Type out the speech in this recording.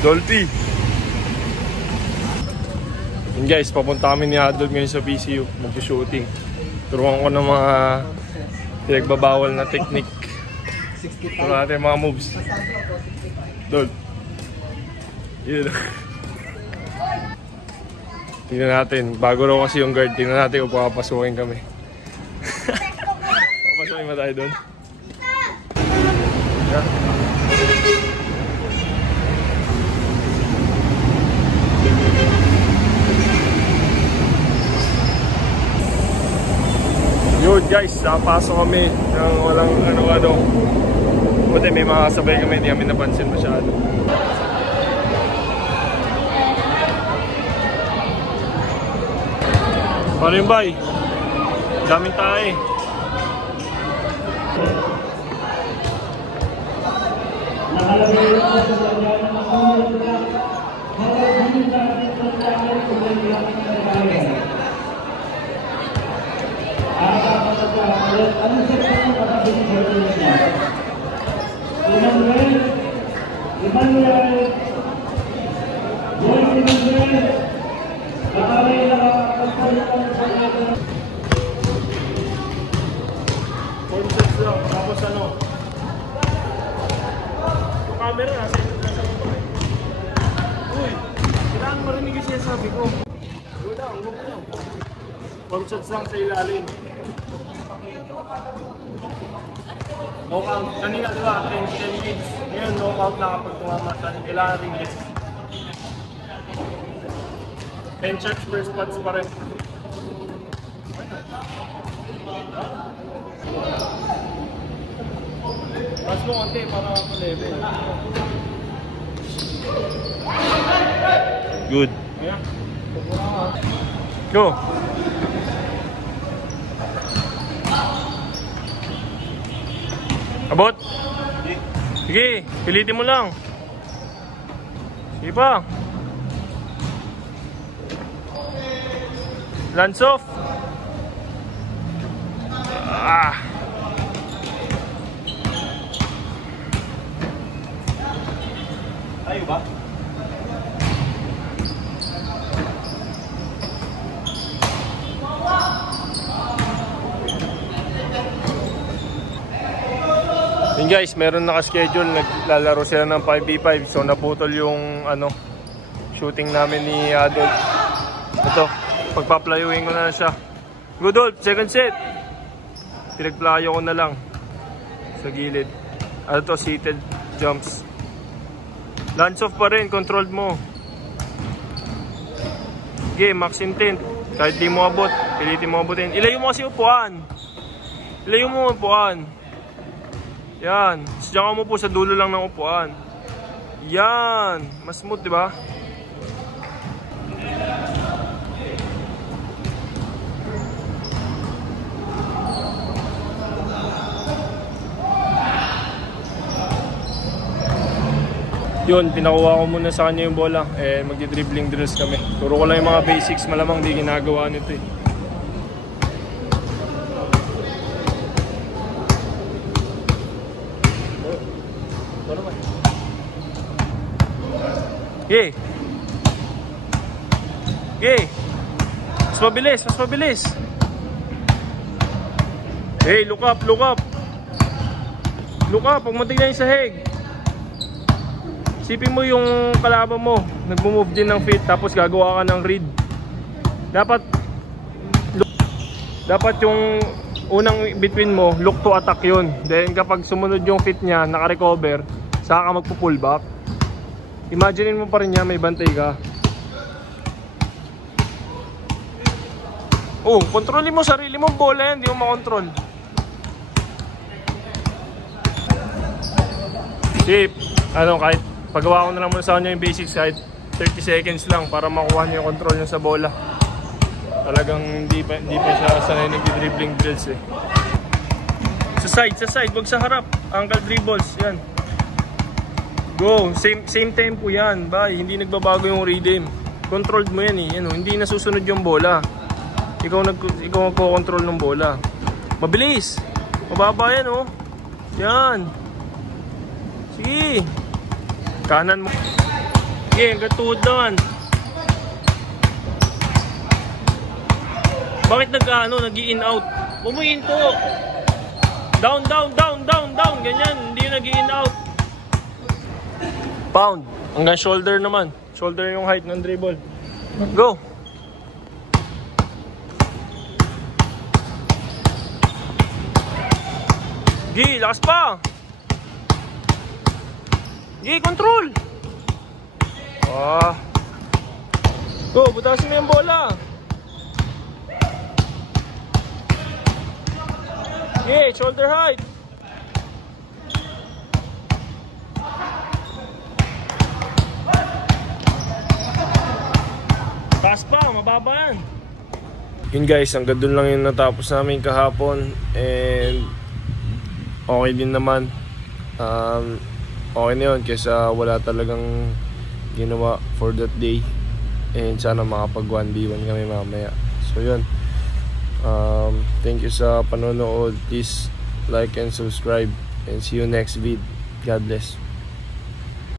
Dolphy. Yun guys, papunta kami ni Adol ngayon sa PCU. Mag-shooting. Turuan ko ng mga pinagbabawal na technique. Turuan natin mga moves. Dol. Yun. Tingnan natin. Bago raw kasi yung guard. Tingnan natin kung papasukin kami. Papasukin ba tayo doon? Yeah. Yun guys, napasok kami ng walang ano-ano. Buti may mga kasabay kami, hindi kami napansin masyado. Paano yung bay? Daming tayo. Tapos ano? Yung camera nasa baba. Uy! Kailangan marinig yung sinasabi ko. Go down, go down. 4 shots lang sa ilalim. Knockout. Kanina diba? 10 leads. Ngayon knockout na kapag tumama sa kailangan ring hits. 10 shots per spots pa rin. Mas mo konti para level. Good. Yeah. Go. Abot. Sige, pilitin mo lang. Sige pa. Lance off. Tayo ba? Yun guys, meron naka-schedule, naglalaro sila ng 5v5. So naputol yung shooting namin ni Adolf. Ito, pagpaplayuin ko na siya. Good Dolph, second set. Pinagplayo ko na lang sa gilid. Ano to, seated jumps. Lance off pa rin, controlled mo. Okay, max intent. Kahit di mo abot, pilitin mo abutin. Ilayo mo kasi upuan. Ilayo mo upuan. Yan. Diyan ka mo po sa dulo lang ng upuan. Yan. Mas smooth, di ba? Yun, pinakuha ko muna sa kanya yung bola. Magdi-dribbling drills kami. Turo ko lang yung mga basics. Malamang di ginagawa nito eh. Okay. Okay. Mas mabilis, mas mabilis. Hey, look up, look up. Look up, huwag mo tignan yung sahig. Isipin mo yung kalaban mo, nagmo-move din ng feet tapos gagawa ka ng read. Dapat yung unang between mo, look to attack yun. Then kapag sumunod yung feet niya, naka-recover, saka ka magpo-pull back. Imaginein mo pa rin niya, may bantay ka. Oh, kontrolin mo sarili mo, bola yan, hindi mo makontrol. Sip, kahit pagawa ko na lang muna sa kanya yung basics, kahit 30 seconds lang para makuha niya yung control niya sa bola. Talagang hindi pa siya sanay nag-dribbling drills eh. Sa side, wag sa harap. Ankle dribbles, yan. Go, same tempo yan, bay. Hindi nagbabago yung rhythm. Controlled mo yan eh. Hindi nasusunod yung bola. Ikaw nagko-control ng bola. Mabilis. Mababa yan oh. Yan. Sige. Kanan mo. Sige, hanggang tuhod naman. Bakit nag-i-in out? Huwag mo in to. Down, down, down, down, down. Ganyan, hindi nag-i-in out. Pound. Hanggang shoulder naman. Shoulder yung height ng dribble. Go. Gi, lakas pa. Gi, control. Go, butasin mo yung bola. Gi, shoulder height. Taas pa, mababa yan. Yun guys, hanggang doon lang yung natapos namin kahapon. And okay din naman. Okay na yun kaysa wala talagang ginawa for that day. And sana makapag 1v1 kami mamaya. So yun, thank you sa panonood. Please like and subscribe. And see you next vid. God bless.